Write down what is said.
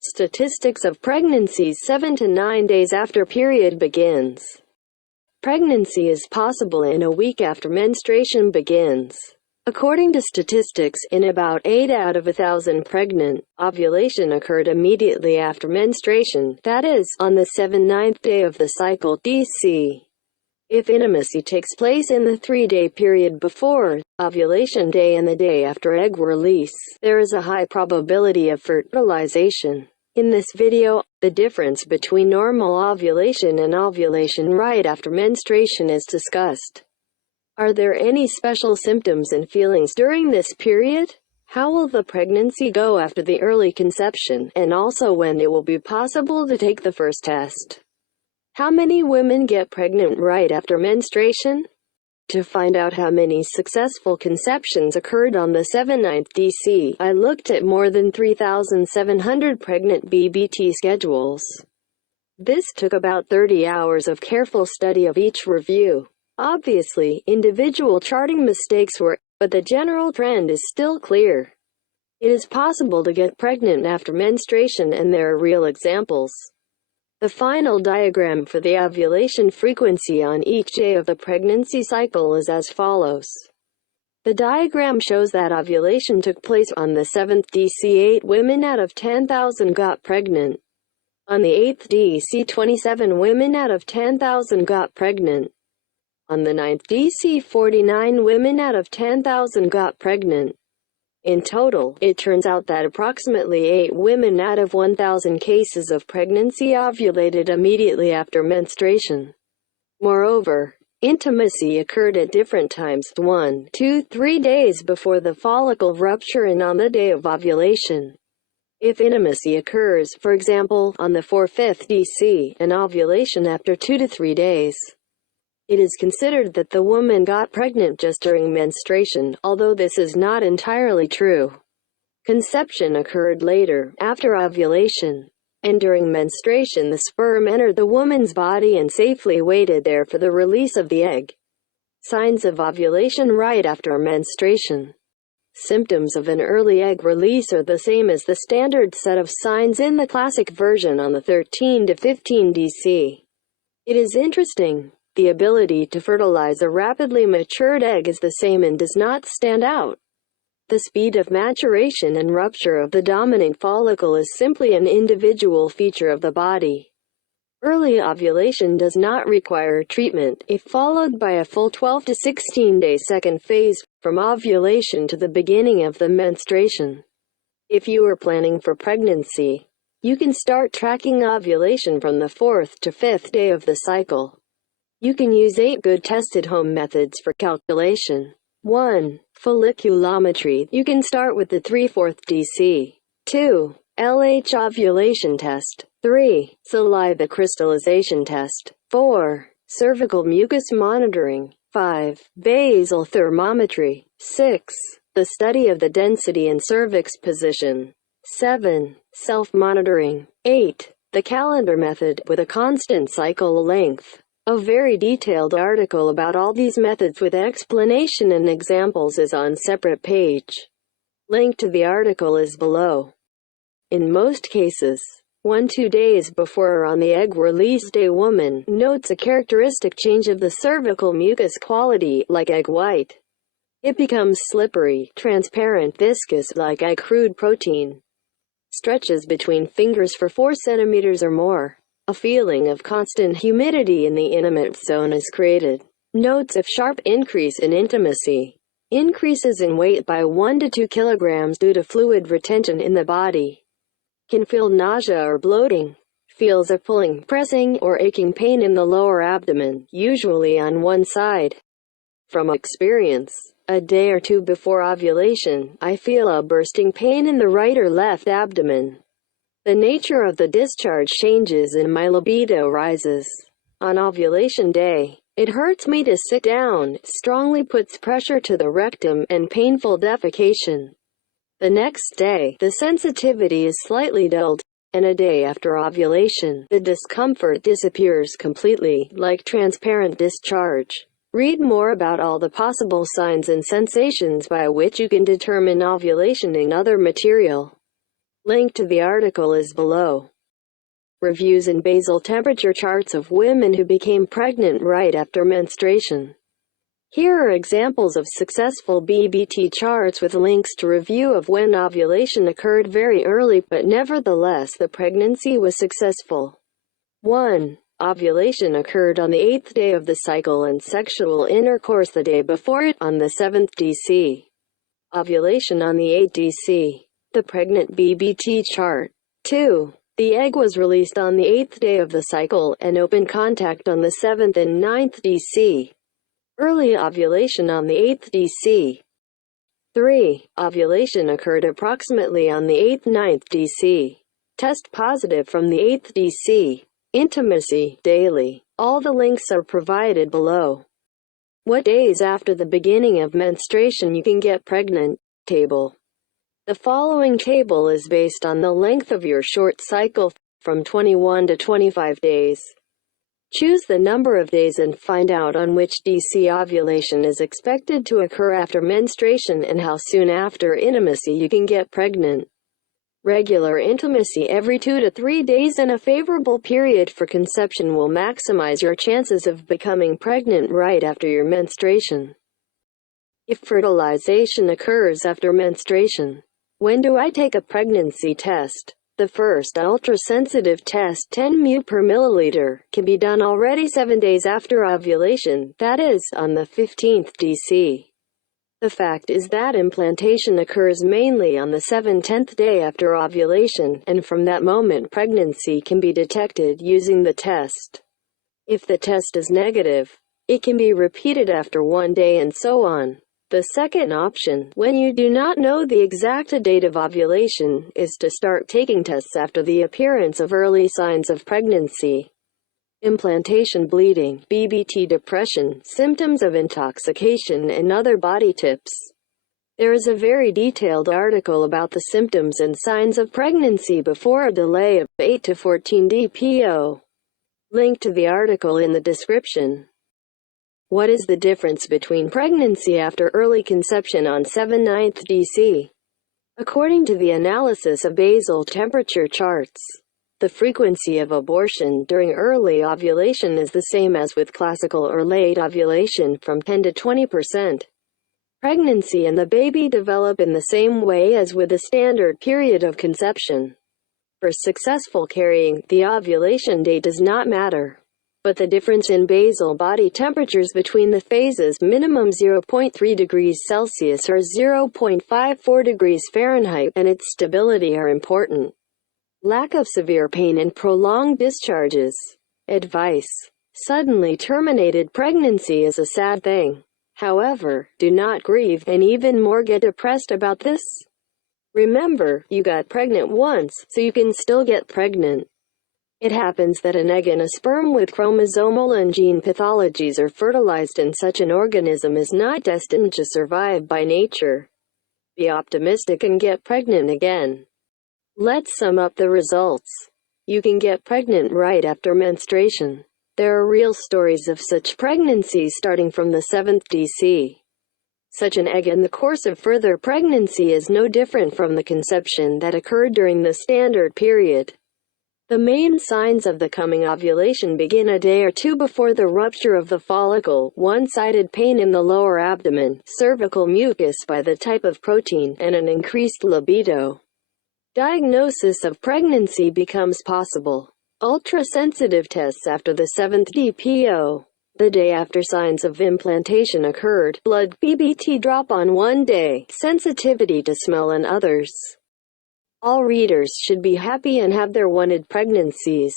Statistics of pregnancies 7 to 9 days after period begins. Pregnancy is possible in a week after menstruation begins. According to statistics, in about 8 out of 1,000 pregnant, ovulation occurred immediately after menstruation, that is, on the 7th-9th day of the cycle DC. If intimacy takes place in the 3-day period before ovulation day and the day after egg release, there is a high probability of fertilization. In this video, the difference between normal ovulation and ovulation right after menstruation is discussed. Are there any special symptoms and feelings during this period? How will the pregnancy go after the early conception, and also when it will be possible to take the first test? How many women get pregnant right after menstruation? To find out how many successful conceptions occurred on the 7/9 DC, I looked at more than 3,700 pregnant BBT schedules. This took about 30 hours of careful study of each review. Obviously, individual charting mistakes were, but the general trend is still clear. It is possible to get pregnant after menstruation, and there are real examples. The final diagram for the ovulation frequency on each day of the pregnancy cycle is as follows. The diagram shows that ovulation took place on the 7th DC. 8 women out of 10,000 got pregnant. On the 8th DC, 27 women out of 10,000 got pregnant. On the 9th DC, 49 women out of 10,000 got pregnant. In total, it turns out that approximately 8 women out of 1,000 cases of pregnancy ovulated immediately after menstruation. Moreover, intimacy occurred at different times, 1, 2, 3 days before the follicle rupture and on the day of ovulation. If intimacy occurs, for example, on the 4/5 DC, and ovulation after 2 to 3 days, it is considered that the woman got pregnant just during menstruation, although this is not entirely true. Conception occurred later, after ovulation, and during menstruation the sperm entered the woman's body and safely waited there for the release of the egg. Signs of ovulation right after menstruation. Symptoms of an early egg release are the same as the standard set of signs in the classic version on the 13 to 15 DC. It is interesting. The ability to fertilize a rapidly matured egg is the same and does not stand out. The speed of maturation and rupture of the dominant follicle is simply an individual feature of the body. Early ovulation does not require treatment, if followed by a full 12 to 16-day second phase, from ovulation to the beginning of the menstruation. If you are planning for pregnancy, you can start tracking ovulation from the 4th to 5th day of the cycle. You can use 8 good tested home methods for calculation. 1. Folliculometry. You can start with the 3/4 DC. 2. LH ovulation test. 3. Saliva crystallization test. 4. Cervical mucus monitoring. 5. Basal thermometry. 6. The study of the density and cervix position. 7. Self-monitoring. 8. The calendar method, with a constant cycle length. A very detailed article about all these methods with explanation and examples is on separate page. Link to the article is below. In most cases, 1-2 days before or on the egg release day, woman notes a characteristic change of the cervical mucus quality, like egg white. It becomes slippery, transparent, viscous, like egg crude protein. Stretches between fingers for 4 centimeters or more. A feeling of constant humidity in the intimate zone is created. Notes of sharp increase in intimacy. Increases in weight by 1 to 2 kilograms due to fluid retention in the body. Can feel nausea or bloating. Feels a pulling, pressing, or aching pain in the lower abdomen, usually on one side. From experience, a day or 2 before ovulation, I feel a bursting pain in the right or left abdomen. The nature of the discharge changes and my libido rises. On ovulation day, it hurts me to sit down, strongly puts pressure to the rectum, and painful defecation. The next day, the sensitivity is slightly dulled, and a day after ovulation, the discomfort disappears completely, like transparent discharge. Read more about all the possible signs and sensations by which you can determine ovulation in other material. Link to the article is below. Reviews and basal temperature charts of women who became pregnant right after menstruation. Here are examples of successful BBT charts with links to review of when ovulation occurred very early but nevertheless the pregnancy was successful. 1. Ovulation occurred on the 8th day of the cycle and sexual intercourse the day before it, on the 7th DC. Ovulation on the 8th DC. The pregnant BBT chart. 2. The egg was released on the 8th day of the cycle, and open contact on the 7th and 9th DC. Early ovulation on the 8th DC. 3. Ovulation occurred approximately on the 8th-9th DC. Test positive from the 8th DC. Intimacy, daily. All the links are provided below. What days after the beginning of menstruation you can get pregnant? Table. The following table is based on the length of your short cycle, from 21 to 25 days. Choose the number of days and find out on which DC ovulation is expected to occur after menstruation and how soon after intimacy you can get pregnant. Regular intimacy every 2 to 3 days and a favorable period for conception will maximize your chances of becoming pregnant right after your menstruation. If fertilization occurs after menstruation, when do I take a pregnancy test? The first ultrasensitive test, 10 μ per milliliter, can be done already 7 days after ovulation, that is, on the 15th DC. The fact is that implantation occurs mainly on the 7/10th day after ovulation, and from that moment pregnancy can be detected using the test. If the test is negative, it can be repeated after 1 day and so on. The second option, when you do not know the exact date of ovulation, is to start taking tests after the appearance of early signs of pregnancy. Implantation bleeding, BBT depression, symptoms of intoxication and other body tips. There is a very detailed article about the symptoms and signs of pregnancy before a delay of 8 to 14 DPO. Link to the article in the description. What is the difference between pregnancy after early conception on 7/9 DC? According to the analysis of basal temperature charts, the frequency of abortion during early ovulation is the same as with classical or late ovulation, from 10 to 20%. Pregnancy and the baby develop in the same way as with a standard period of conception. For successful carrying, the ovulation date does not matter. But the difference in basal body temperatures between the phases, minimum 0.3 degrees Celsius or 0.54 degrees Fahrenheit, and its stability are important. Lack of severe pain and prolonged discharges. Advice. Suddenly terminated pregnancy is a sad thing. However, do not grieve, and even more get depressed about this. Remember, you got pregnant once, so you can still get pregnant. It happens that an egg and a sperm with chromosomal and gene pathologies are fertilized, and such an organism is not destined to survive by nature. Be optimistic and get pregnant again. Let's sum up the results. You can get pregnant right after menstruation. There are real stories of such pregnancies starting from the 7th DC. Such an egg in the course of further pregnancy is no different from the conception that occurred during the standard period. The main signs of the coming ovulation begin a day or two before the rupture of the follicle: one-sided pain in the lower abdomen, cervical mucus by the type of protein, and an increased libido. Diagnosis of pregnancy becomes possible. Ultrasensitive tests after the 7th DPO. The day after signs of implantation occurred, blood BBT drop on 1 day, sensitivity to smell and others. All readers should be happy and have their wanted pregnancies.